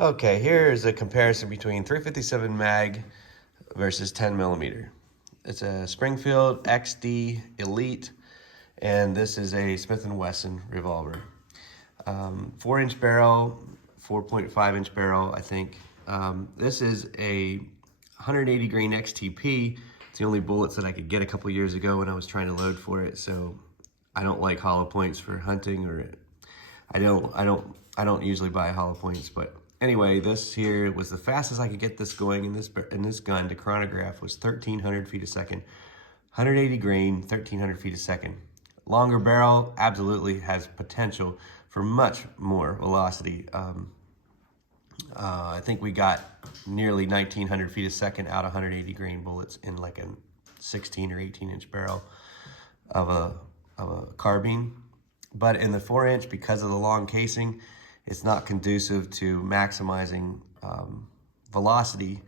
Okay, here is a comparison between 357 mag versus 10 millimeter. It's a Springfield XD Elite, and this is a Smith & Wesson revolver. 4-inch barrel, 4.5-inch barrel, I think. This is a 180 grain XTP. It's the only bullets that I could get a couple years ago when I was trying to load for it. So I don't like hollow points for hunting, or I don't usually buy hollow points. But anyway, this here was the fastest I could get this going in this gun to chronograph was 1,300 feet a second. 180 grain, 1,300 feet a second. Longer barrel absolutely has potential for much more velocity. I think we got nearly 1,900 feet a second out of 180 grain bullets in like a 16 or 18-inch barrel of a carbine. But in the 4-inch, because of the long casing, it's not conducive to maximizing velocity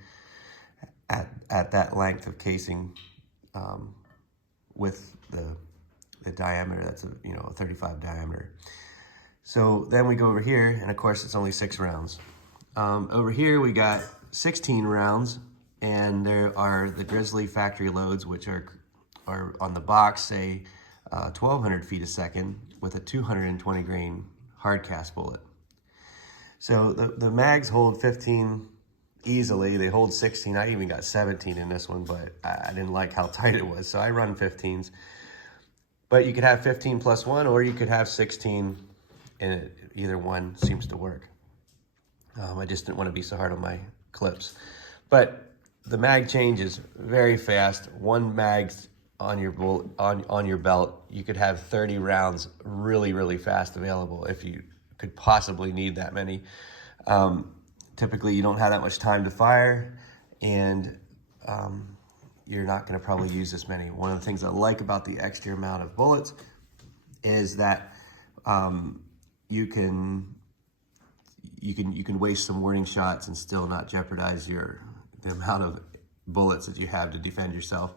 at that length of casing with the diameter. That's a 35 diameter. So then we go over here, and of course it's only 6 rounds. Over here we got 16 rounds, and there are the Grizzly factory loads, which are on the box, say 1,200 feet a second with a 220 grain hard cast bullet. So the mags hold 15 easily. They hold 16. I even got 17 in this one, but I didn't like how tight it was, so I run 15s. But you could have 15 plus 1, or you could have 16, and either one seems to work. I just didn't want to be so hard on my clips. But the mag changes very fast. One mag on your belt, you could have 30 rounds really, really fast available if you could possibly need that many. Typically, you don't have that much time to fire, and you're not going to probably use this many. One of the things I like about the extra amount of bullets is that you can waste some warning shots and still not jeopardize the amount of bullets that you have to defend yourself.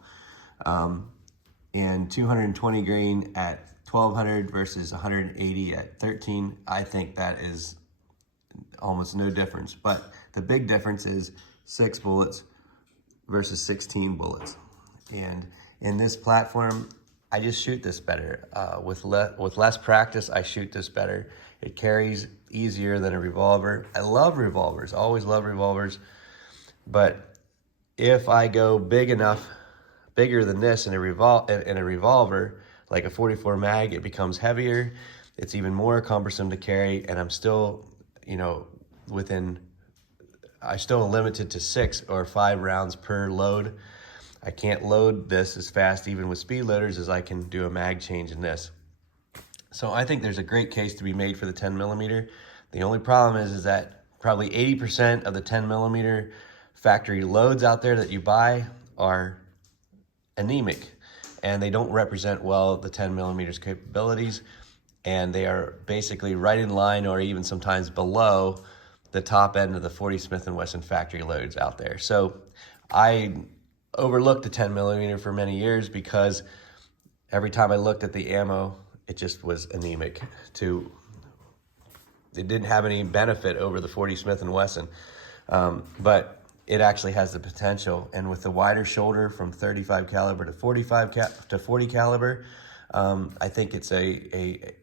And 220 grain at 1,200 versus 180 at 13, I think that is almost no difference. But the big difference is 6 bullets versus 16 bullets. And in this platform, I just shoot this better. With less practice, I shoot this better. It carries easier than a revolver. I love revolvers, always love revolvers. But if I go bigger than this in a revolver, like a 44 mag, it becomes heavier. It's even more cumbersome to carry, and I'm still, I still am limited to 6 or 5 rounds per load. I can't load this as fast, even with speed loaders, as I can do a mag change in this. So I think there's a great case to be made for the 10 millimeter. The only problem is that probably 80% of the 10 millimeter factory loads out there that you buy are anemic, and they don't represent well the 10 millimeters capabilities, and they are basically right in line or even sometimes below the top end of the 40 Smith & Wesson factory loads out there. So I overlooked the 10 millimeter for many years because every time I looked at the ammo, it just was anemic. It didn't have any benefit over the 40 Smith & Wesson, but it actually has the potential. And with the wider shoulder from 35 caliber to 40 caliber, I think it's a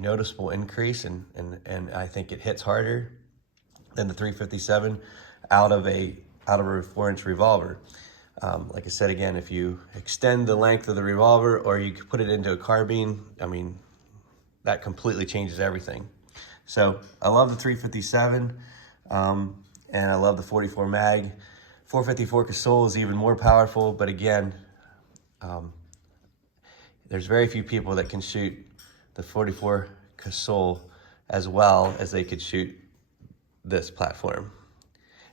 noticeable increase, and I think it hits harder than the 357 out of a 4-inch revolver. Like I said, again, if you extend the length of the revolver or you put it into a carbine, I mean, that completely changes everything. So I love the 357, and I love the 44 mag. 454 Casull is even more powerful, but again, there's very few people that can shoot the 44 Casull as well as they could shoot this platform.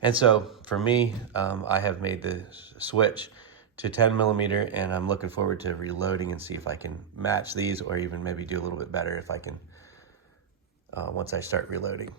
And so for me, I have made the switch to 10 millimeter, and I'm looking forward to reloading and see if I can match these, or even maybe do a little bit better if I can once I start reloading.